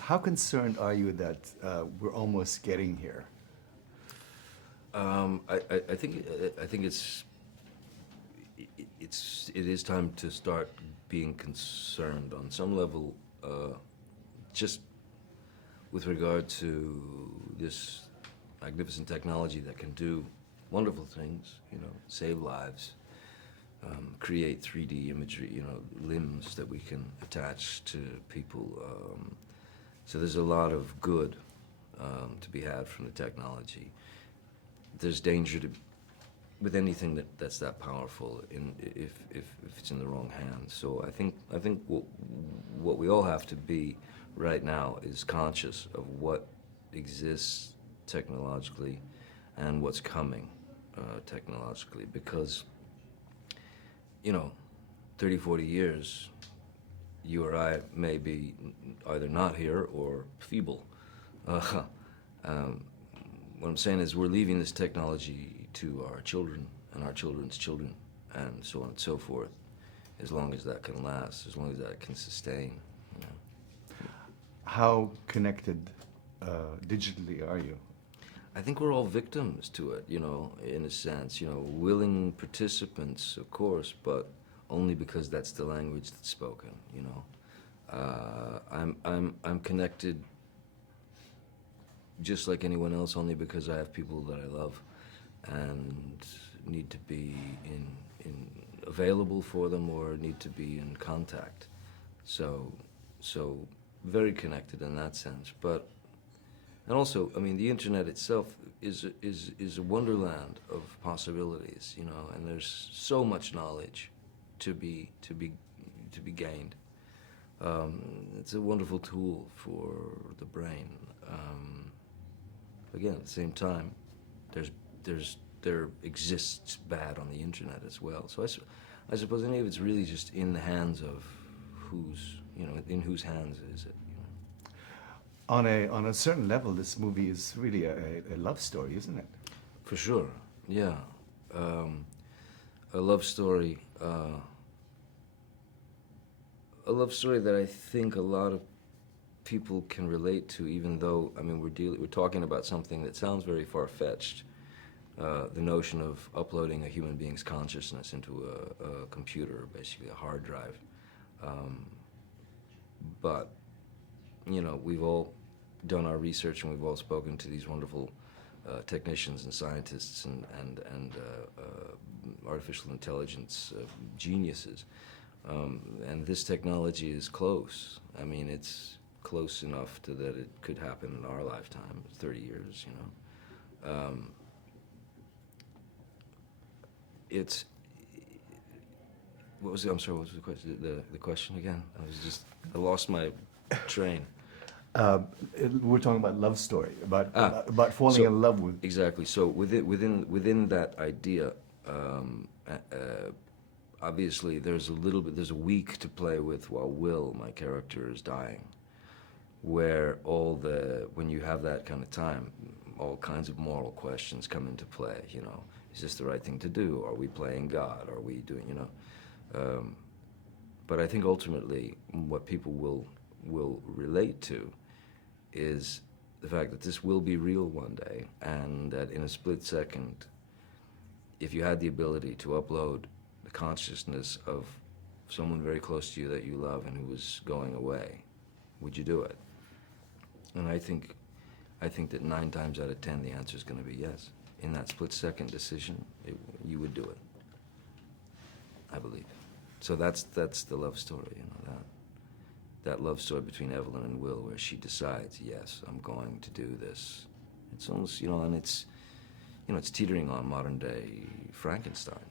How concerned are you that we're almost getting here? I think it is time to start being concerned on some level, just with regard to this magnificent technology that can do wonderful things, save lives, create 3D imagery, limbs that we can attach to people. So there's a lot of good to be had from the technology. There's danger with anything that's that powerful if it's in the wrong hands. So I think what we all have to be right now is conscious of what exists technologically and what's coming technologically, because 30, 40 years, you or I may be either not here or feeble. What I'm saying is we're leaving this technology to our children and our children's children, and so on and so forth, as long as that can last, as long as that can sustain. How connected digitally are you? I think we're all victims to it, in a sense, willing participants, of course, but only because that's the language that's spoken, I'm connected just like anyone else, only because I have people that I love and need to be available for them or need to be in contact. So very connected in that sense. And also, the internet itself is a wonderland of possibilities, and there's so much knowledge to be gained. It's a wonderful tool for the brain. Again, at the same time, there exists bad on the internet as well. So I suppose any of it's really just in the hands of in whose hands is it? On a certain level, this movie is really a love story, isn't it? For sure, yeah. A love story. A love story that I think a lot of people can relate to, even though we're talking about something that sounds very far-fetched. The notion of uploading a human being's consciousness into a computer, basically a hard drive. But we've all done our research and we've all spoken to these wonderful technicians and scientists and artificial intelligence geniuses. And this technology is close. It's close enough to that it could happen in our lifetime, 30 years, It's... I'm sorry, what was the question? The question again? I lost my train. We're talking about love story, about falling in love with. Exactly. So within that idea, obviously there's a week to play with while Will, my character, is dying, where when you have that kind of time, all kinds of moral questions come into play. Is this the right thing to do? Are we playing God? Are we doing, But I think ultimately what people will relate to is the fact that this will be real one day, and that in a split second, if you had the ability to upload the consciousness of someone very close to you that you love and who was going away, would you do it? And I think that 9 times out of 10 the answer is going to be yes. In that split-second decision, you would do it. I believe. So that's the love story, that love story between Evelyn and Will, where she decides, yes, I'm going to do this. It's almost, and it's teetering on modern-day Frankenstein.